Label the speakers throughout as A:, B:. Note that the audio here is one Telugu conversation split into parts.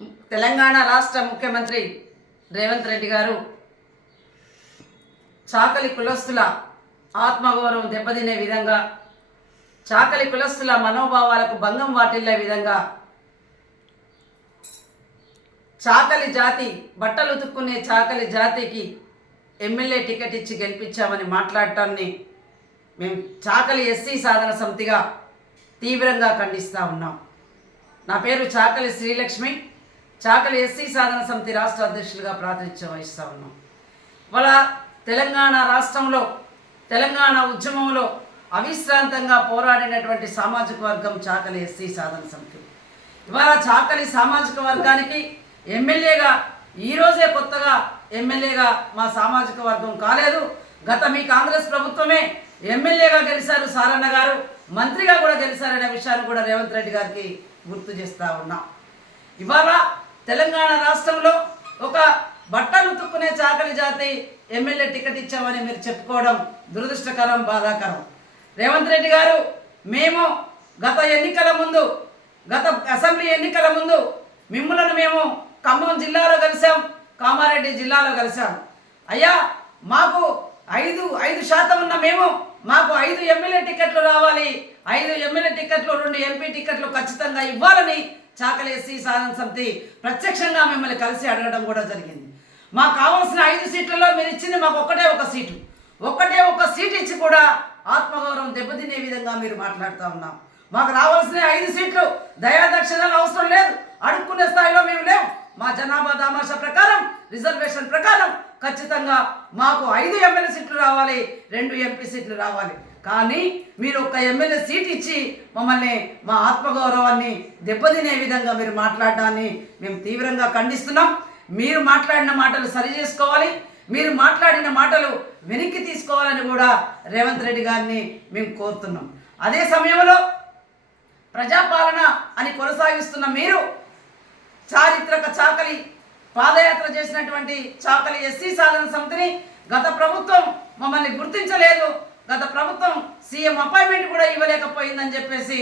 A: తెలంగాణ రాష్ట్ర ముఖ్యమంత్రి రేవంత్ రెడ్డి గారు చాకలి కులస్తుల ఆత్మగౌరవం దెబ్బతినే విధంగా చాకలి కులస్తుల మనోభావాలకు భంగం వాటిల్లే విధంగా చాకలి జాతి బట్టలు ఉతుక్కునే చాకలి జాతికి ఎమ్మెల్యే టికెట్ ఇచ్చి గెలిపించామని మాట్లాడటాన్ని మేము చాకలి ఎస్సీ సాధన సమితిగా తీవ్రంగా ఖండిస్తూ ఉన్నాం. నా పేరు చాకలి శ్రీలక్ష్మి. చాకలి ఎస్సీ సాధన సమితి రాష్ట్ర అధ్యక్షులుగా ప్రాతినిధ్యం వహిస్తూ ఉన్నాం. ఇవాళ తెలంగాణ రాష్ట్రంలో తెలంగాణ ఉద్యమంలో అవిశ్రాంతంగా పోరాడినటువంటి సామాజిక వర్గం చాకలి ఎస్సీ సాధన సమితి. ఇవాళ చాకలి సామాజిక వర్గానికి ఎమ్మెల్యేగా ఈరోజే కొత్తగా ఎమ్మెల్యేగా మా సామాజిక వర్గం కాలేదు. గత మీ కాంగ్రెస్ ప్రభుత్వమే ఎమ్మెల్యేగా గెలిచారు సారన్న గారు మంత్రిగా కూడా గెలిచారనే విషయాన్ని కూడా రేవంత్ రెడ్డి గారికి గుర్తు చేస్తూ ఉన్నాం. ఇవాళ తెలంగాణ రాష్ట్రంలో ఒక బట్టలు తుక్కునే చాకలి జాతి ఎమ్మెల్యే టికెట్ ఇచ్చామని మీరు చెప్పుకోవడం దురదృష్టకరం బాధాకరం. రేవంత్ రెడ్డి గారు మేము గత ఎన్నికల ముందు గత అసెంబ్లీ ఎన్నికల ముందు మిమ్మలను మేము ఖమ్మం జిల్లాలో కలిసాం కామారెడ్డి జిల్లాలో కలిసాం అయ్యా మాకు ఐదు ఐదు శాతం ఉన్న మేము మాకు ఐదు ఎమ్మెల్యే టికెట్లు రావాలి. ఐదు ఎమ్మెల్యే టికెట్లు రెండు ఎంపీ టికెట్లు ఖచ్చితంగా ఇవ్వాలని చాకలేసి సాధన సమితి ప్రత్యక్షంగా మిమ్మల్ని కలిసి అడగడం కూడా జరిగింది. మాకు కావాల్సిన ఐదు సీట్లలో మీరు ఇచ్చింది మాకు ఒక్కటే ఒక సీటు. ఒక్కటే ఒక సీట్ ఇచ్చి కూడా ఆత్మగౌరవం దెబ్బతినే విధంగా మీరు మాట్లాడుతూ ఉన్నాం. మాకు రావాల్సిన ఐదు సీట్లు దయాదక్షిణాలు అవసరం లేదు. అడుక్కునే స్థాయిలో మేము లేవు మా జనాభా దామాషా ప్రకారం రిజర్వేషన్ ప్రకారం ఖచ్చితంగా మాకు ఐదు ఎమ్మెల్యే సీట్లు రావాలి రెండు ఎంపీ సీట్లు రావాలి. కానీ మీరు ఒక ఎమ్మెల్యే సీట్ ఇచ్చి మమ్మల్ని మా ఆత్మగౌరవాన్ని దెబ్బతినే విధంగా మీరు మాట్లాడడాన్ని మేము తీవ్రంగా ఖండిస్తున్నాం. మీరు మాట్లాడిన మాటలు సరి చేసుకోవాలి. మీరు మాట్లాడిన మాటలు వెనక్కి తీసుకోవాలని కూడా రేవంత్ రెడ్డి గారిని మేము కోరుతున్నాం. అదే సమయంలో ప్రజాపాలన అని కొనసాగిస్తున్న మీరు చారిత్రక చాకలి పాదయాత్ర చేసినటువంటి చాకలి ఎస్సీ సాధన సమితిని గత ప్రభుత్వం మమ్మల్ని గుర్తించలేదు. గత ప్రభుత్వం సీఎం అపాయింట్మెంట్ కూడా ఇవ్వలేకపోయిందని చెప్పేసి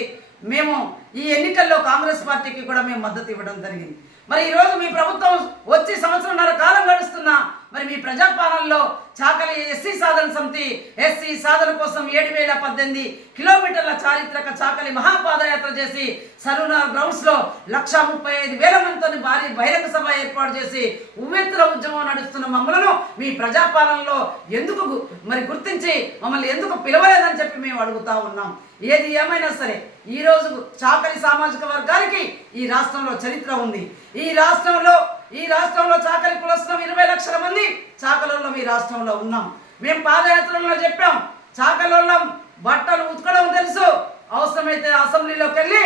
A: మేము ఈ ఎన్నికల్లో కాంగ్రెస్ పార్టీకి కూడా మేము మద్దతు ఇవ్వడం జరిగింది. మరి ఈరోజు మీ ప్రభుత్వం వచ్చి సంవత్సరంన్నర కాలం గడుస్తున్నా మరి మీ ప్రజాపాలనలో చాకలి ఎస్సీ సాధన సమితి ఎస్సీ సాధన కోసం ఏడు వేల పద్దెనిమిది కిలోమీటర్ల చారిత్రక చాకలి మహాపాదయాత్ర చేసి సరూనార్ గ్రౌండ్స్లో లక్ష ముప్పై ఐదు వేల మందితో భారీ బహిరంగ సభ ఏర్పాటు చేసి ఉవ్వెత్తుల ఉద్యమం నడుస్తున్న మమ్మలను మీ ప్రజాపాలనలో ఎందుకు మరి గుర్తించి మమ్మల్ని ఎందుకు పిలవలేదని చెప్పి మేము అడుగుతా ఉన్నాం. ఏది ఏమైనా సరే ఈ రోజు చాకలి సామాజిక వర్గానికి ఈ రాష్ట్రంలో చరిత్ర ఉంది. ఈ రాష్ట్రంలో చాకలోళ్ళం ఈ రాష్ట్రంలో ఉన్నాం. మేము పాదయాత్రలో చెప్పాం చాకలోళ్ళం బట్టలు ఉతకడం తెలుసు. అవసరమైతే అసెంబ్లీలోకి వెళ్ళి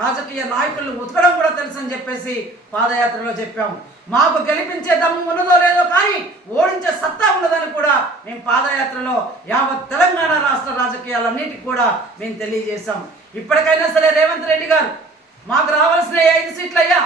A: రాజకీయ నాయకులను ఉతకడం కూడా తెలుసు అని చెప్పేసి పాదయాత్రలో చెప్పాం. మాకు గెలిపించే దమ్ము ఉన్నదో లేదో కానీ ఓడించే సత్తా ఉన్నదని కూడా మేము పాదయాత్రలో యావత్ తెలంగాణ రాష్ట్ర రాజకీయాలన్నిటికి కూడా మేము తెలియజేశాం. ఇప్పటికైనా సరే రేవంత్ రెడ్డి గారు మాకు రావాల్సిన ఐదు సీట్లు అయ్యా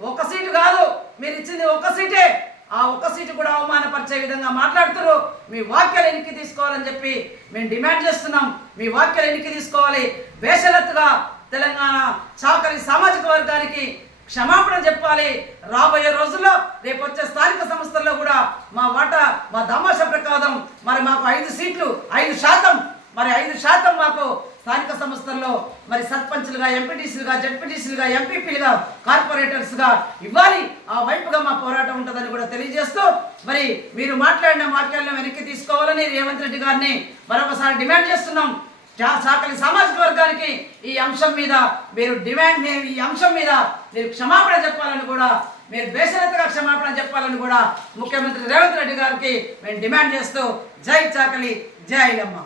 A: ఒక సీటు కాదు మీరు ఇచ్చింది ఒక సీటే. ఆ ఒక్క సీటు కూడా అవమానపరిచే విధంగా మాట్లాడుతున్నారు మీ వాక్యాలు ఎన్నికి తీసుకోవాలని చెప్పి మేము డిమాండ్ చేస్తున్నాం. మీ వాక్యాలు ఎన్నికి తీసుకోవాలి. వేషలత్తుగా తెలంగాణ చాకలి సామాజిక వర్గానికి క్షమాపణ చెప్పాలి. రాబోయే రోజుల్లో రేపు వచ్చే స్థానిక సంస్థల్లో కూడా మా వాటా మా దామాష ప్రకారం మరి మాకు ఐదు సీట్లు ఐదు శాతం మరి ఐదు శాతం మాకు స్థానిక సంస్థల్లో మరి సర్పంచ్లుగా ఎంపీటీసీలుగా జడ్పీటీసీలుగా ఎంపీపీలుగా కార్పొరేటర్స్గా ఇవ్వాలి. ఆ వైపుగా మా పోరాటం ఉంటుందని కూడా తెలియజేస్తూ మరి మీరు మాట్లాడిన వాక్యాలను వెనక్కి తీసుకోవాలని రేవంత్ రెడ్డి గారిని మరొకసారి డిమాండ్ చేస్తున్నాం. చా- చాకలి సామాజిక వర్గానికి ఈ అంశం మీద మీరు డిమాండ్ ఈ అంశం మీద మీరు క్షమాపణ చెప్పాలని కూడా మీరు బేసరతగా క్షమాపణ చెప్పాలని కూడా ముఖ్యమంత్రి రేవంత్ రెడ్డి గారికి మేము డిమాండ్ చేస్తూ జై చాకలి జై అమ్మ